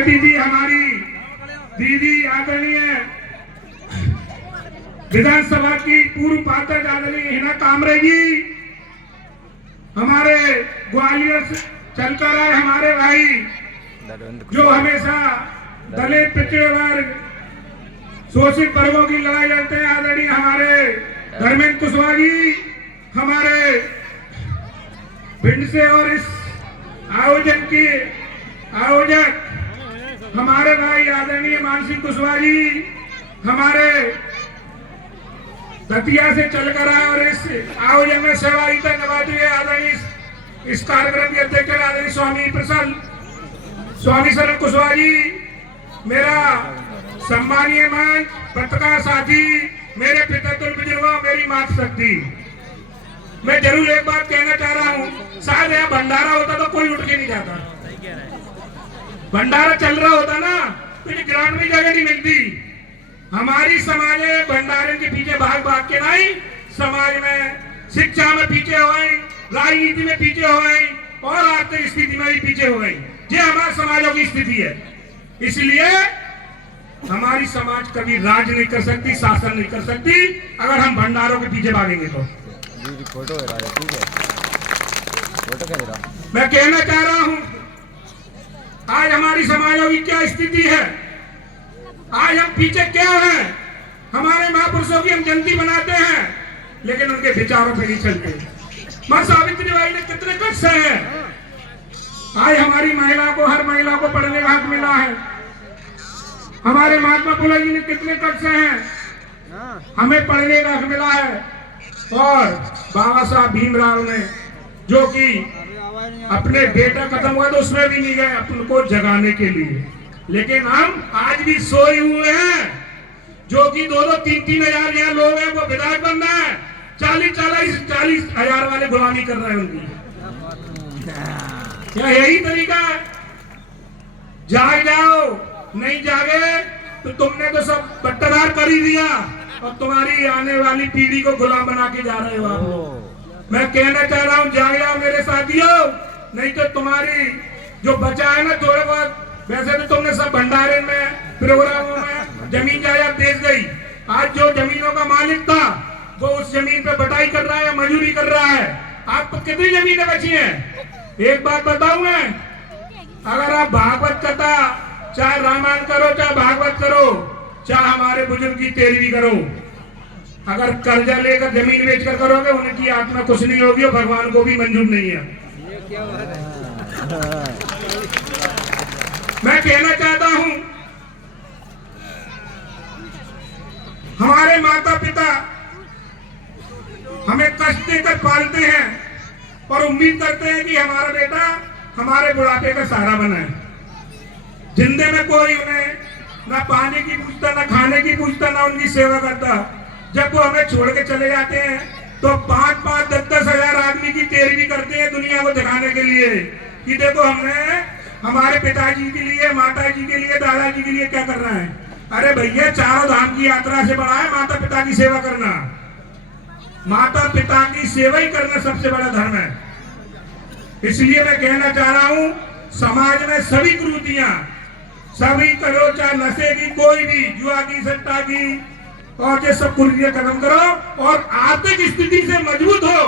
दीदी हमारी दीदी आदरणीय विधानसभा की पूर्व पार्षद आदरणीय हिना कामरे जी, हमारे ग्वालियर से चलकर आए हमारे भाई जो हमेशा दलित पिछड़े वर्ग शोषित वर्गों की लड़ाई लड़ते हैं, आदरणीय हमारे धर्मेंद्र कुशवाहा जी, हमारे भिंड से, और इस आयोजन के आयोजक हमारे भाई आदरणीय मानसिंह कुशवाहा जी, हमारे दतिया से चलकर आए और इस आयोजन में सहभागिता निभाते हुए आदरणीय इस कार्यक्रम के अध्यक्ष आदरणीय स्वामी शरण कुशवाहा जी, मेरा सम्मानीय मंच, पत्रकार साथी, मेरे पितृतुल्य बुजुर्गों, मेरी मातृशक्ति, मैं जरूर एक बात कहना चाह रहा हूँ। शायद यहाँ भंडारा होता तो कोई उठ के नहीं जाता, भंडारा चल रहा होता ना तो ग्राउंड में जगह नहीं मिलती। हमारी समाज में भंडारे के पीछे भाग भाग के नहीं, समाज में शिक्षा में पीछे हो गई, राजनीति में पीछे हो गई और आर्थिक स्थिति में भी पीछे हो गई। ये हमारे समाजों की स्थिति है। इसलिए हमारी समाज कभी राज नहीं कर सकती, शासन नहीं कर सकती अगर हम भंडारों के पीछे भागेंगे तो। फोटो है राजा, ठीक है, फोटो क्या दे रहा? मैं कहना चाह रहा हूं आज हमारी समाजों की क्या स्थिति है, आज हम पीछे क्या हैं। हमारे महापुरुषों की हम जयंती बनाते हैं लेकिन उनके विचारों पे नहीं चलते। मां सावित्री बाई ने कितने कष्ट सहे हैं। आज हमारी महिला को, हर महिला को पढ़ने का हक मिला है। हमारे महात्मा फुले जी ने कितने कष्ट सहे हैं, हमें पढ़ने का हक मिला है। और बाबा साहब भीमराव ने, जो कि अपने बेटा खत्म हुआ तो उसमें भी नहीं गए अपन को जगाने के लिए, लेकिन हम आज भी सोए हुए हैं। जो कि 2-3 हजार यहाँ लोग हैं वो विधायक बन रहे हैं, 40 हजार वाले गुलामी कर रहे हैं उनकी। क्या यही तरीका है? जाग जाओ, नहीं जागे तो तुमने तो सब बट्टादार कर ही दिया और तुम्हारी आने वाली पीढ़ी को गुलाम बना के जा रहे हो आप। मैं कहना चाह रहा हूँ, जाग जाओ मेरे साथियों, नहीं तो तुम्हारी जो बचा है ना थोड़े बहुत, वैसे तो तुमने सब भंडारे में, प्रोग्रामों में जमीन जायदाद बेच गई। आज जो जमीनों का मालिक था वो उस जमीन पे बटाई कर रहा है, मजदूरी कर रहा है। आपको कितनी जमीनें बची हैं? एक बात बताऊं मैं, अगर आप भागवत कथा, चाहे रामायण करो, चाहे भागवत करो, चाहे हमारे बुजुर्ग की तेरहवीं करो, अगर कर्जा लेकर जमीन बेचकर करोगे उनकी आत्मा कुछ नहीं होगी और भगवान को भी मंजूर नहीं है। मैं कहना चाहता हूं, हमारे माता पिता हमें कष्ट देकर पालते हैं और उम्मीद करते हैं कि हमारा बेटा हमारे बुढ़ापे का सहारा बनाए। जिंदे में कोई उन्हें ना पानी की पूछता, ना खाने की पूछता, ना उनकी सेवा करता। जब वो हमें छोड़ के चले जाते हैं तो 5-5, 10-10 हजार आदमी की तेरहवीं करते हैं दुनिया को दिखाने के लिए कि देखो हमने हमारे पिताजी के लिए, माता जी के लिए, दादाजी के लिए क्या कर रहा है। अरे भैया, चारों धाम की यात्रा से बड़ा है माता पिता की सेवा करना। माता पिता की सेवा ही करना सबसे बड़ा धर्म है। इसलिए मैं कहना चाह रहा हूं, समाज में सभी कुरीतियां, सभी करो, चाहे नशे की, कोई भी, जुआ की, सट्टा की, और ये सब कुरीतियां खत्म करो और आर्थिक स्थिति से मजबूत हो।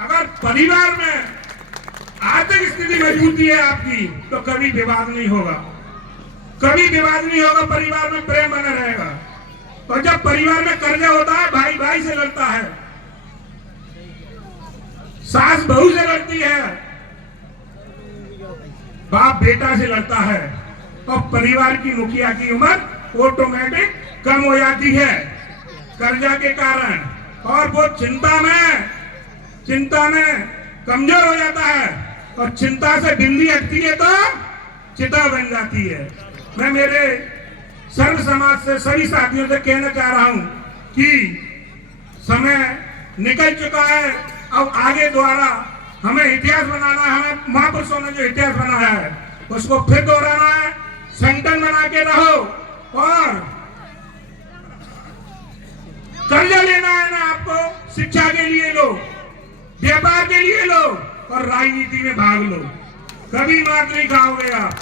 अगर परिवार में आर्थिक स्थिति मजबूती है आपकी तो कभी विवाद नहीं होगा, कभी विवाद नहीं होगा, परिवार में प्रेम बना रहेगा। और जब परिवार में कर्जा होता है, भाई भाई से लड़ता है, सास बहू से लड़ती है, बाप बेटा से लड़ता है, और परिवार की मुखिया की उम्र ऑटोमेटिक कम हो जाती है कर्जा के कारण, और वो चिंता में कमजोर हो जाता है, और चिंता से बिंदी हटती है तो चिता बन जाती है। मैं मेरे सर्व समाज से सभी साथियों से कहना चाह रहा हूं कि समय निकल चुका है, अब आगे द्वारा हमें इतिहास बनाना है। हमें महापुरुषों ने जो इतिहास बनाया है उसको फिर दोहराना है। संगठन बना के रहो और कर्जा लेना है ना आपको, शिक्षा के लिए लो, व्यापार के लिए लो और राजनीति में भाग लो, कभी मात नहीं खाओगे आप।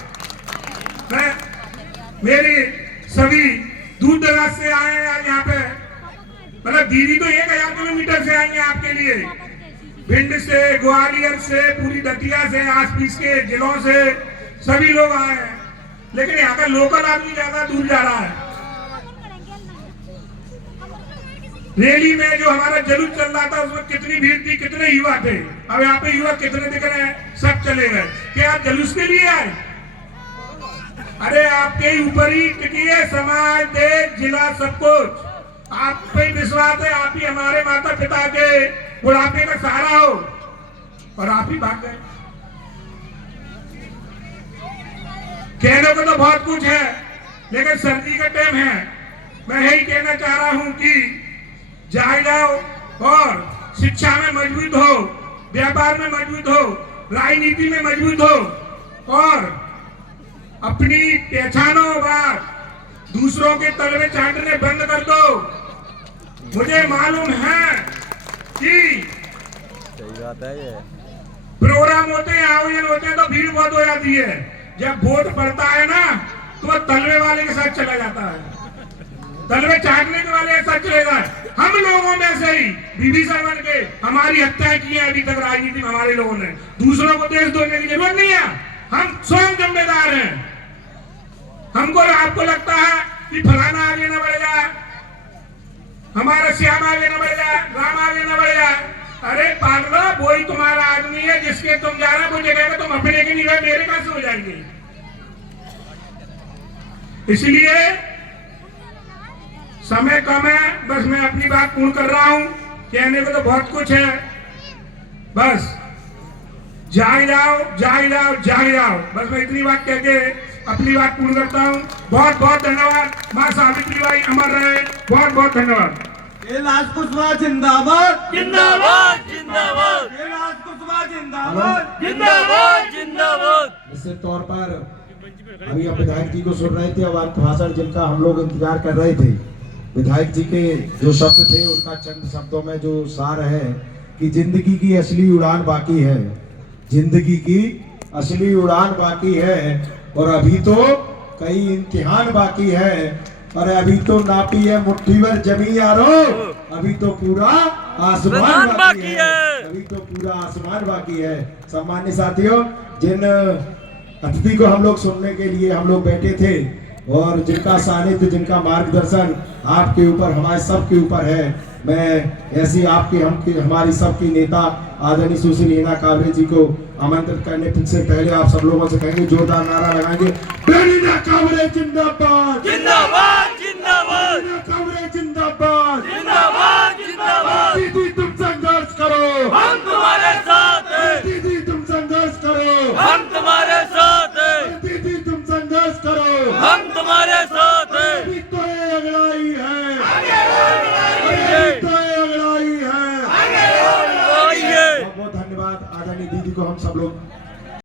मैं मेरी सभी दूर दराज से आए हैं आज यहाँ पे, मतलब दीदी तो 1000 किलोमीटर से आई है आपके लिए, भिंड से, ग्वालियर से, पूरी दतिया से, आसपास के जिलों से सभी लोग आए हैं, लेकिन यहाँ का लोकल आदमी ज्यादा दूर जा रहा है। रैली में जो हमारा जुलूस चल रहा था उसमें कितनी भीड़ थी, कितने युवा थे, अब यहाँ पे युवा कितने दिख रहे हैं, सब चले गए। क्या आप जुलूस के लिए आए? अरे आपके ऊपर ही टिकी है समाज, देश, जिला, सब कुछ आप पे विश्वास है, आप ही हमारे माता पिता के बुढ़ापे का सहारा हो, और आप ही भाग गए। कहने को तो बहुत कुछ है, लेकिन सर्दी का टाइम है। मैं यही कहना चाह रहा हूं कि जाग जाओ और शिक्षा में मजबूत हो, व्यापार में मजबूत हो, राजनीति में मजबूत हो, और अपनी पहचानो बात, दूसरों के तलवे चाटने बंद कर दो। मुझे मालूम है कि सही बात है ये। प्रोग्राम होते हैं, आयोजन होते हैं तो भीड़ बहुत हो जाती है, जब वोट पड़ता है ना तो वह तलवे वाले के साथ चला जाता है, तलवे चाटने के वाले के साथ चलेगा। हम लोगों में से ही विभीषण बन के हमारी हत्याएं की है अभी तक राजनीति में हमारे लोगों ने। दूसरों को देश देने की जरूरत नहीं है, हम स्वयं जिम्मेदार हैं। हमको आपको लगता है कि फलाना आगे न बढ़ जाए, हमारा श्याम आगे न बढ़ जाए, राम आगे न बढ़ जाए, अरे पागलो वही तुम्हारा आदमी है जिसके तुम जा रहे हो, वो जगह तुम अपने के नहीं रहे, मेरे कैसे हो जाएंगे। इसलिए समय कम है, बस मैं अपनी बात पूर्ण कर रहा हूं। कहने को तो बहुत कुछ है, बस जाग जाओ, जाग जाओ, जाग जाओ, बस मैं इतनी बात कह के अपनी बात पूर्ण करता हूं। बहुत बहुत धन्यवाद। मां सावित्री बाई अमर रहे। बहुत बहुत धन्यवाद। कैलाश कुशवाहा जिंदाबाद, जिंदाबाद जिंदाबाद कैलाश कुशवाहा जिंदाबाद, जिंदाबाद जिंदाबाद। निश्चित तौर पर अभी हम विधायक जी को सुन रहे थे, अब अंत भाषण जिनका हम लोग इंतजार कर रहे थे, विधायक जी के जो शब्द थे उनका चंद शब्दों में जो सार है कि जिंदगी की असली उड़ान बाकी है, जिंदगी की असली उड़ान बाकी है, और अभी तो कई इम्तिहान बाकी है, और अभी तो नापी है मुट्ठी भर जमी यारो, अभी तो पूरा आसमान बाकी है, अभी तो पूरा आसमान बाकी है। सम्मानित साथियों, जिन अतिथि को हम लोग सुनने के लिए हम लोग बैठे थे, और जिनका सानिध्य, जिनका मार्गदर्शन आपके ऊपर, हमारे सब के ऊपर है, मैं ऐसी आपके हमारी सबकी नेता आदरणीय सुश्री हीना कांवरे जी को आमंत्रित करने से पहले आप सब लोगों से कहेंगे, जोरदार नारा लगाएंगे, हीना कांवरे जिंदाबाद, जिंदाबाद जिंदाबाद, हीना कांवरे जिंदाबाद, जिंदाबाद जिंदाबाद। दीदी तुम संघर्ष करो, हम तुम्हारे साथ हैं, दीदी तुम संघर्ष करो, हम तुम्हारे साथ हैं, दीदी तुम संघर्ष करो, हम तुम्हारे साथ हैं। अभी तो ये अगड़ाई है, आइए, अभी तो ये अगड़ाई है। आइए। बहुत बहुत धन्यवाद। आदरणीय दीदी को हम सब लोग